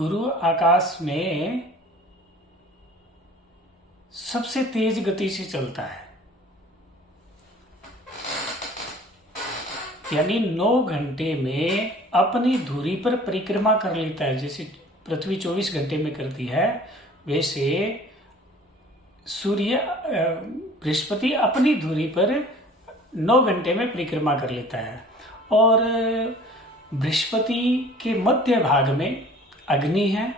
गुरु आकाश में सबसे तेज गति से चलता है, यानी 9 घंटे में अपनी धुरी पर परिक्रमा कर लेता है। जैसे पृथ्वी 24 घंटे में करती है, वैसे सूर्य बृहस्पति अपनी धुरी पर 9 घंटे में परिक्रमा कर लेता है। और बृहस्पति के मध्य भाग में अग्नि है,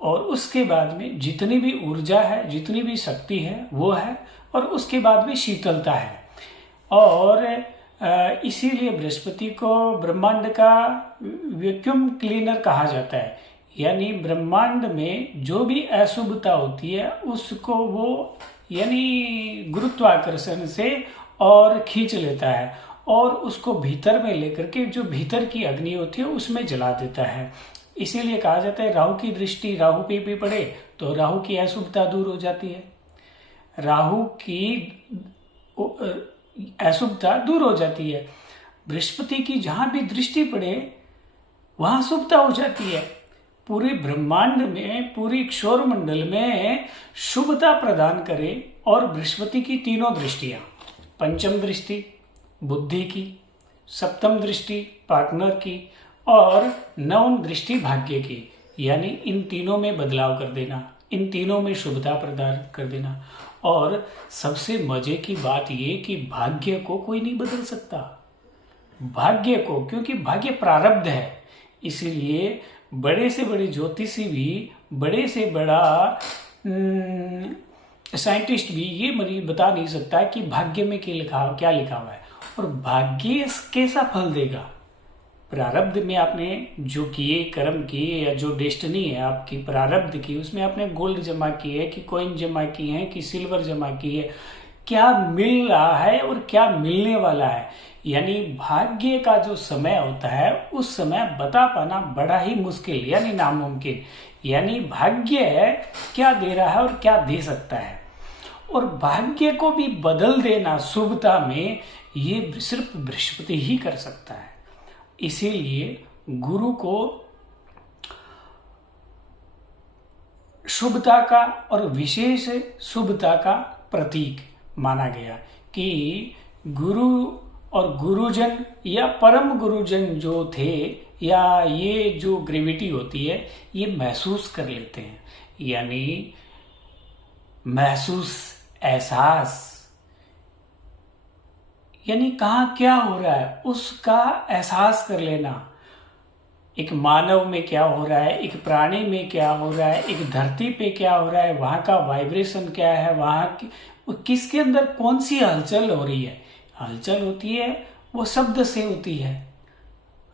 और उसके बाद में जितनी भी ऊर्जा है, जितनी भी शक्ति है वो है, और उसके बाद में शीतलता है। और इसीलिए बृहस्पति को ब्रह्मांड का वैक्यूम क्लीनर कहा जाता है। यानी ब्रह्मांड में जो भी अशुभता होती है उसको वो यानी गुरुत्वाकर्षण से और खींच लेता है, और उसको भीतर में लेकर के जो भीतर की अग्नि होती है उसमें जला देता है। इसीलिए कहा जाता है राहु की दृष्टि राहु पे भी पड़े तो राहु की अशुभता दूर हो जाती है, राहु की अशुभता दूर हो जाती है। बृहस्पति की जहां भी दृष्टि पड़े वहां शुभता हो जाती है। पूरे ब्रह्मांड में, पूरी क्षौर मंडल में शुभता प्रदान करे। और बृहस्पति की तीनों दृष्टियां, पंचम दृष्टि बुद्धि की, सप्तम दृष्टि पार्टनर की, और नवम दृष्टि भाग्य की, यानी इन तीनों में बदलाव कर देना, इन तीनों में शुभता प्रदान कर देना। और सबसे मजे की बात ये कि भाग्य को कोई नहीं बदल सकता, भाग्य को, क्योंकि भाग्य प्रारब्ध है। इसीलिए बड़े से बड़े ज्योतिषी भी, बड़े से बड़ा साइंटिस्ट भी ये बता नहीं सकता कि भाग्य में क्या लिखा हुआ है, और भाग्य कैसा फल देगा। प्रारब्ध में आपने जो किए कर्म किए, या जो डेस्टिनी है आपकी प्रारब्ध की, उसमें आपने गोल्ड जमा की है कि कॉइन जमा की है कि सिल्वर जमा की है, क्या मिल रहा है और क्या मिलने वाला है। यानी भाग्य का जो समय होता है उस समय बता पाना बड़ा ही मुश्किल, यानी नामुमकिन। यानी भाग्य क्या दे रहा है और क्या दे सकता है, और भाग्य को भी बदल देना शुभता में ये सिर्फ बृहस्पति ही कर सकता है। इसीलिए गुरु को शुभता का और विशेष शुभता का प्रतीक माना गया कि गुरु और गुरुजन या परम गुरुजन जो थे, या ये जो ग्रेविटी होती है ये महसूस कर लेते हैं। यानी महसूस, एहसास, यानी कहाँ क्या हो रहा है उसका एहसास कर लेना। एक मानव में क्या हो रहा है, एक प्राणी में क्या हो रहा है, एक धरती पे क्या हो रहा है, वहाँ का वाइब्रेशन क्या है, वहाँ किसके अंदर कौन सी हलचल हो रही है। हलचल होती है वो शब्द से होती है,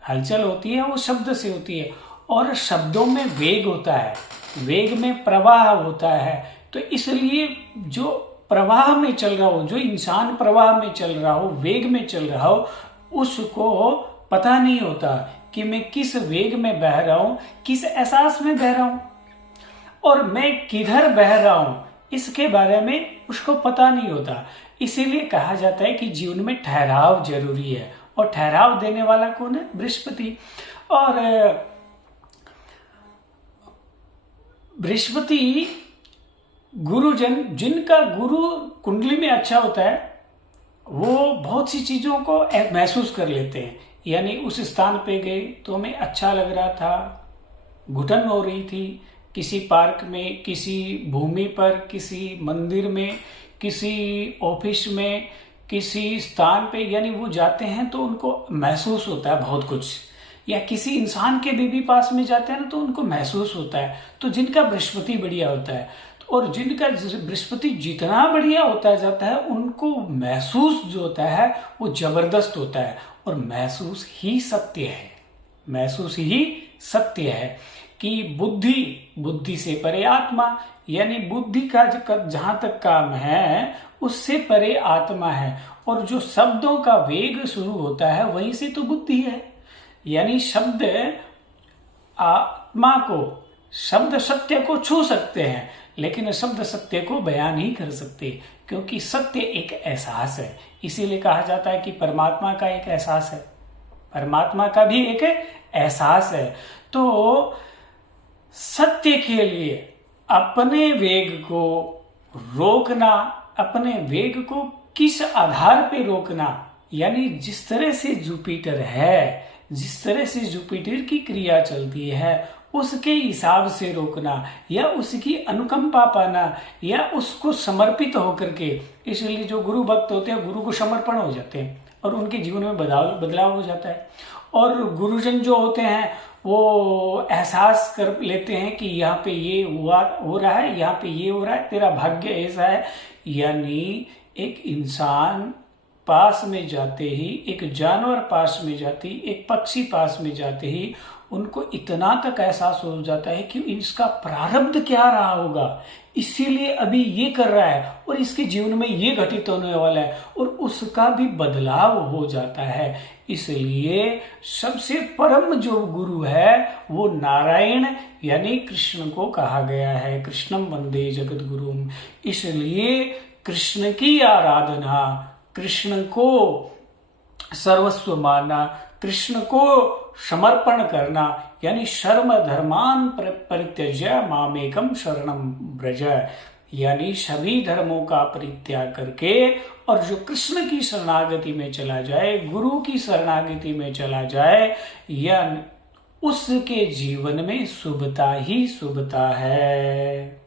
हलचल होती है वो शब्द से होती है, और शब्दों में वेग होता है, वेग में प्रवाह होता है। तो इसलिए जो प्रवाह में चल रहा हो, जो इंसान प्रवाह में चल रहा हो, वेग में चल रहा हो, उसको पता नहीं होता कि मैं किस वेग में बह रहा हूं, किस एहसास में बह रहा हूं, और मैं किधर बह रहा हूं इसके बारे में उसको पता नहीं होता। इसीलिए कहा जाता है कि जीवन में ठहराव जरूरी है, और ठहराव देने वाला कौन है? बृहस्पति। और बृहस्पति गुरुजन, जिनका गुरु कुंडली में अच्छा होता है, वो बहुत सी चीजों को महसूस कर लेते हैं। यानी उस स्थान पे गए तो हमें अच्छा लग रहा था, घुटन हो रही थी, किसी पार्क में, किसी भूमि पर, किसी मंदिर में, किसी ऑफिस में, किसी स्थान पे, यानी वो जाते हैं तो उनको महसूस होता है बहुत कुछ। या किसी इंसान के भी पास में जाते हैं ना तो उनको महसूस होता है। तो जिनका बृहस्पति बढ़िया होता है, और जिनका बृहस्पति जितना बढ़िया होता जाता है उनको महसूस जो होता है वो जबरदस्त होता है। और महसूस ही सत्य है, महसूस ही सत्य है कि बुद्धि से परे आत्मा, यानी बुद्धि का जहां तक काम है उससे परे आत्मा है। और जो शब्दों का वेग शुरू होता है वहीं से तो बुद्धि है। यानी शब्द आत्मा को, शब्द सत्य को छू सकते हैं, लेकिन शब्द सत्य को बयान नहीं कर सकते, क्योंकि सत्य एक एहसास है। इसीलिए कहा जाता है कि परमात्मा का एक एहसास है, परमात्मा का भी एक एहसास है। तो सत्य के लिए अपने वेग को रोकना, अपने वेग को किस आधार पे रोकना, यानी जिस तरह से जुपिटर है, जिस तरह से जुपिटर की क्रिया चलती है उसके हिसाब से रोकना, या उसकी अनुकंपा पाना, या उसको समर्पित होकर के। इसलिए जो गुरु भक्त होते हैं गुरु को समर्पण हो जाते हैं और उनके जीवन में बदलाव हो जाता है। और गुरुजन जो होते हैं वो एहसास कर लेते हैं कि यहाँ पे ये हो रहा है, यहाँ पे ये हो रहा है, तेरा भाग्य ऐसा है। यानी एक इंसान पास में जाते ही, एक जानवर पास में जाते ही, एक पक्षी पास में जाते ही उनको इतना तक एहसास हो जाता है कि इसका प्रारब्ध क्या रहा होगा, इसीलिए अभी ये कर रहा है और इसके जीवन में ये घटित होने वाला है, और उसका भी बदलाव हो जाता है। इसलिए सबसे परम जो गुरु है वो नारायण यानी कृष्ण को कहा गया है, कृष्णम वंदे जगत गुरुम। इसलिए कृष्ण की आराधना, कृष्ण को सर्वस्व मानना, कृष्ण को समर्पण करना, यानी शर्म धर्मान परित्यज्य मामेकम शरणम ब्रज, यानी सभी धर्मों का परित्याग करके और जो कृष्ण की शरणागति में चला जाए, गुरु की शरणागति में चला जाए, या उसके जीवन में शुभता ही शुभता है।